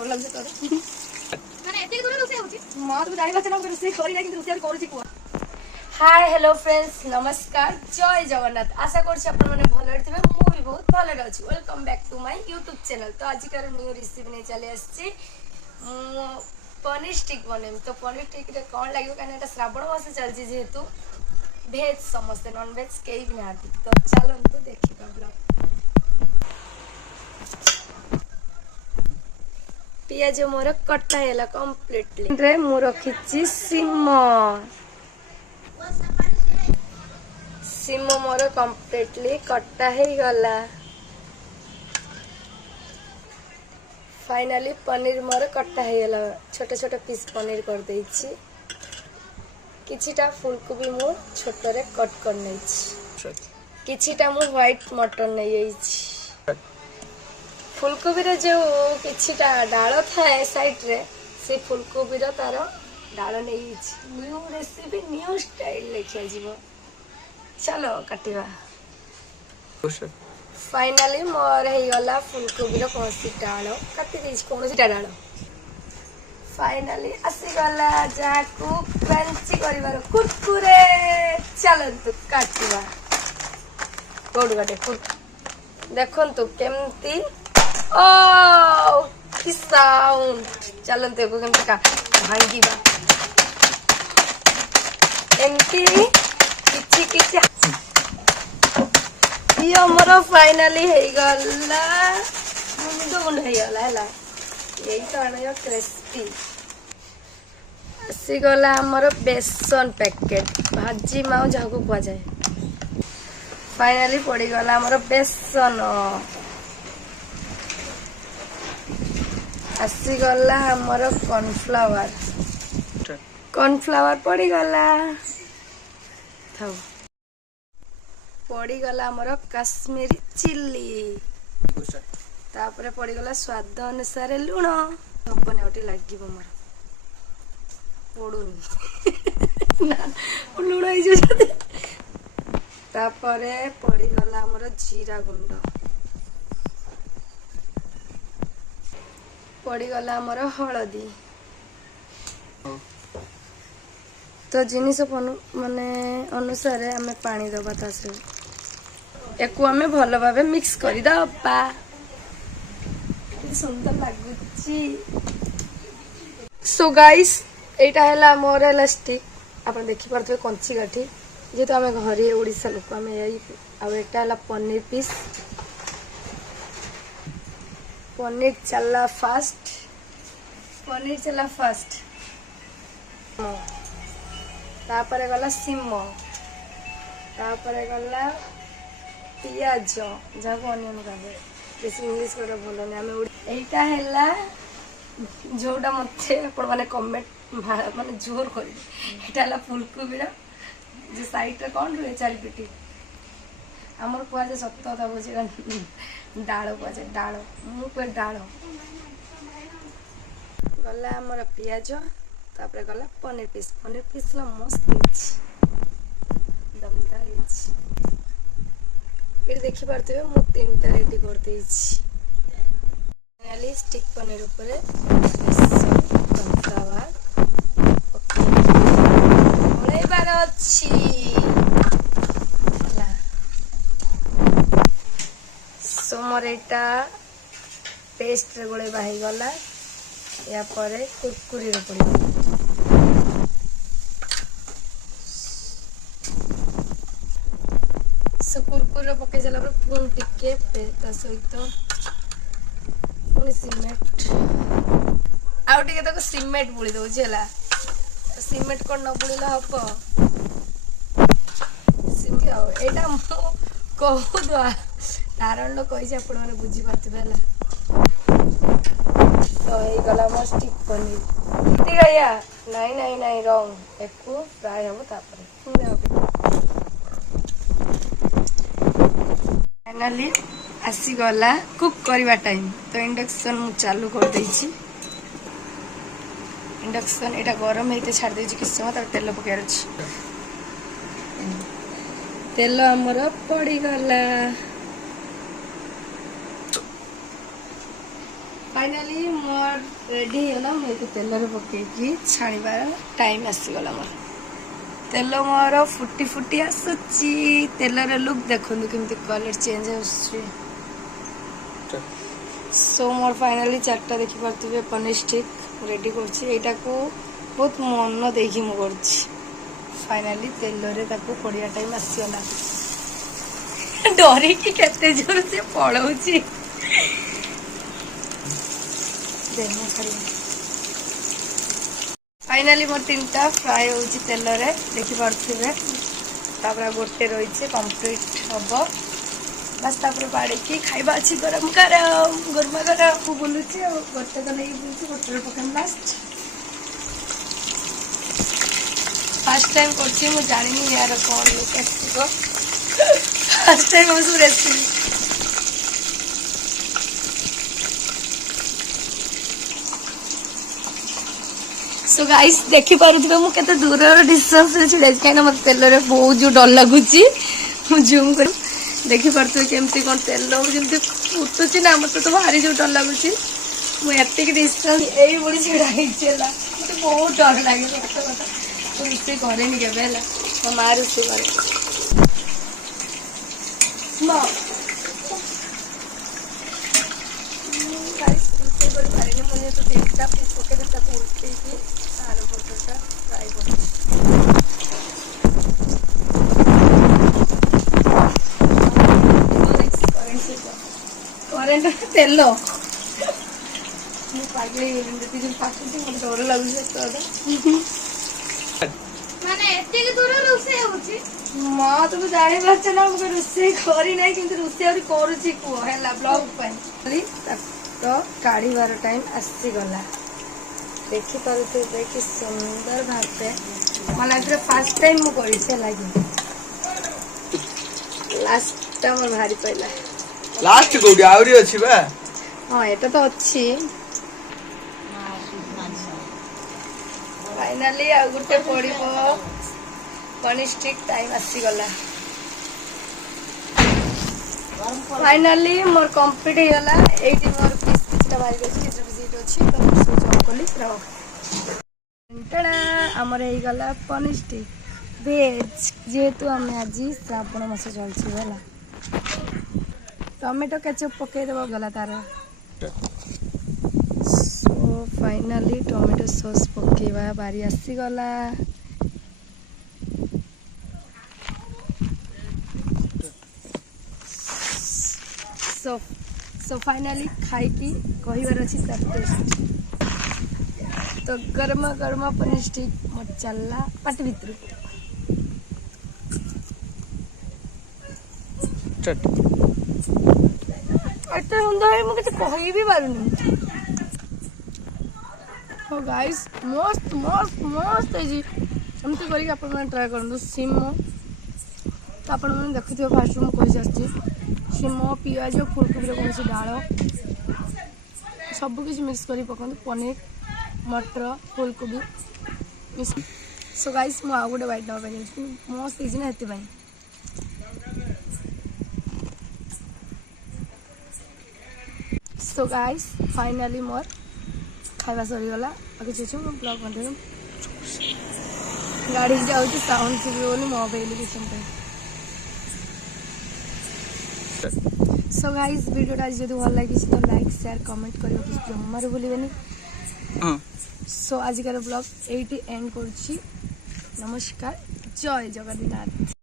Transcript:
डर लागছে তোর মানে এত দূরে রুসে হচ্ছে মা তুমি জানি পাচ্ছ না আমি রুসে করি না কিন্তু রুসে আমি করছি কুয়া हाय हेलो फ्रेंड्स नमस्कार जय जगन्नाथ आशा करছি আপনারা মানে ভালো আছেন মু भी बहुत ভালো আছি welcome back to my YouTube channel তো আজকের নিউ রেসিপি নিয়ে চলে আসছি पनीर स्टिक बनेम तो पनीर स्टिक रे कोन लागियो काने এটা শ্রাবণ মাসে চলছি যেহেতু ভেজ সমস্ত নন ভেজ কেই भी নাহাতি তো চলুন তো देखिबा ब्लॉग पियाज मोर कटा हैला कंप्लीटली रे मु रखिची सिमो मोर कंप्लीटली कटा है गला फाइनली पनीर मोर कटा है गला छोटे छोटे पीस पनीर कर देछि किछिटा फूलकोबी मु छोटे रे कट कर नेछि किछिटा मु व्हाइट मटर नै आइछि फूलकोबी रे जो किछिटा डाळ थाए साइड रे से फूलकोबी रो तार डाळ नै आइछि न्यू रेसिपी न्यू स्टाइल लेखिया जीवो चलो काटिबा फाइनली मोर हे गला फूलकोबी रो कोनसी डाळ काटि दिस कोनसी डाळ फाइनली आसी गला जाकू क्रंची करिवार कुरकुरे चलो तो काटिबा कोड गाटे फुट देखन तो केमती ओ की साउंड चलो देखो केमती का भांगीबा एमती किछि किछि यो मोर फाइनली हे गला मुंडो मुंड हे गला हला यही तो आनो क्रिस्पी आसी गला हमर बेसन पैकेट भाजी माउ जाको को जाय फाइनली पड़ी गला हमर बेसन आसी गला हमर कॉर्नफ्लावर पड़ी गला थाओ पड़ी गला हमर कश्मीरी चिल्ली तापरे पड़ी गला स्वाद अनुसार लूण हबने ओटी लागिबो मोर पडुनी ना लूण होई जो तापरे पड़ी गला हमर जीरा गुंड पड़ी गला हमर हळदी तो जिनिस माने अनुसार हमें पानी दबा तासे एको हमें भलो भाबे मिक्स करी दबा सुंदर लागुची सो गाइस एटा हैला मोर हैला स्टिक आपण देखि परथबे कंची गाठी जेतो हमें घरे ओडिसा लोक हमें यही आ एटा हैला पनीर पीस पनीर चला फास्ट तापरे गला सिम तापरे गला पियाज जाको अनियन काबे बेसी इंग्लिश कर बोलो ने हमें एटा हैला जोटा मते आपण माने कमेंट माने जोर करी एटा हैला फूलकोबी रा जे साइड रे कोन रे चारि पेटी हमर कुआ जे सत्त था बुझे डाळ कुआ जे डाळ मु पे डाळ गला हमर पियाज तापरे गला पनीर पीस ला मस्त हिच दमदार हिच ये देखि परथबे मु तीनटा रेडी कर देछि फाइनली स्टिक पनीर ऊपर कॉर्नफ्लावर ओके ओले बार अछि सो मोर एटा पेस्ट रे गोळे बाही गला या परे कुरकुरी रे पड़ी कुरकुरे पके जला पुन टिके ता सहित पुनी सीमेंट आउ टिके तक सीमेंट बुली दउ छला सीमेंट कोन न बुलीला हबो सीमेंट आउ एटा कहू दवा कारण लो कहि आपण माने बुझी पातबेला तो हे गला मो स्टिक पनीर ठीक गया नहीं रॉन्ग एको फ्राई हो तापर पुनी आउ फाइनली आसी गला कुक करवा टाइम तो इंडक्शन मु चालू कर देछि इंडक्शन एटा गरम हेते छाड़ देछि किछ समय त तेल पकेर अछि तेल हमर पड़ी गला फाइनली मोर रेडी ହେଇଗଲା ମୁଁ ଏତେ ତେଲରେ ପକେଇକି ଛାଣିବାର ଟାଇମ୍ ଆସିଗଲା ମୋର ତେଲ ମୋର ଫୁଟି ଫୁଟି ଆସୁଛି ତେଲର ଲୁକ୍ ଦେଖନ୍ତୁ କେମିତି କଲର୍ ଚେଞ୍ଜ ଆସୁଛି सो मोर फाइनाली चार्टा देखिपे पनीर स्टिक रेडी करको बहुत मन देखी मुझे फाइनाली तेल पड़िया टाइम आसीगला डर की केते जोर से पड़ाऊँगी फाइनाली मोर 3टा फ्राए हो तेल देखिपे गोटे रही कंप्लीट हम बस तापर बाड़ी खाइबा अच्छी गरम गरम गरमा गरम को बुलूची गोटे तो नहीं बुलूची गोटे पकाम लास्ट फर्स्ट टाइम करछि मु जानिनी यार कौन लुक आसीबो फर्स्ट टाइम हम सब रेसिपी सो गाइस देखि पारुथिबे मु केते दूर डिस्टेंस रे छिड़े काइना मत तेल रे बहुत जो डर लागुची मु जूम कर देखी पार्थे केमती कौन तेल जमी उठुची ना मत तो भारी जो डर लगुच मुझे डिस्टेंस यही बड़ी छिड़ा मत बहुत डर लगे सत कथा रोषे करे केवे मो माँ रोषे करे मुझे तो देखता पके उल्टे आलू पटटा फ्राए कर करेंट तेल पागल डर लगुच माँ तुम जानी पार्च ना मुझे रोषे करी ना कि रोषे करुच्ची कह ब्लॉग तो काढ़ार टाइम आसीगला देखिपे कि सुंदर भावे मो लाइफ फास्ट टाइम मुझे लगे लास्ट मोर भारी पड़ा लास्ट कोडी आउरी अछि बा हां एटा तो अछि फाइनली आ गुटे पड़िबो पनीर स्टिक टाइम आसी गला फाइनली मोर कंप्लीट हो गला एटी मोर पीस किछटा भारी गछि किछटा विजिट अछि तो सो जॉब कोली रहो टडा हमर हे गला पनीर स्टिक वेज जेतु हम आज श्रावण मास चलछि होला टमेटो केचप पकई देव गला तार सो फाइनाली टमेटो सॉस पकेवा बारी आसीगला सो फाइनाली खाई कहबार अच्छी तार टेस्ट तो गरमा गरमा पनीर स्टिक मोर चलला पाटी भितर एत सुंदर है मुझे कही भी पारुनी हो गाइस मस्त मस्त मस्त है जी एमती करके आप ट्राए करूँ सीम तो आप देखुए फास्ट मुझे कही आसी सीम पिज फुलकोबी कौन डाल सबकि मिक्स कर पकाते पनीर मटर फुलकोबी सो गाइस मुझे आउ गोटे बाइट नापी मस्त है ना ये सो गाइस फाइनाली मोर खाଇବା सरीगला किसी अच्छे मुझे ब्लॉग बंद गाड़ी जाऊँ साउंड सुबह बोली मोबाइल किसी सो गाइस वीडियोटा जब भल लगी तो लाइक शेयर कमेंट करने की जमार भूलें सो आजिकार ब्लॉग एटी एंड करुच्ची नमस्कार जय जगन्नाथ।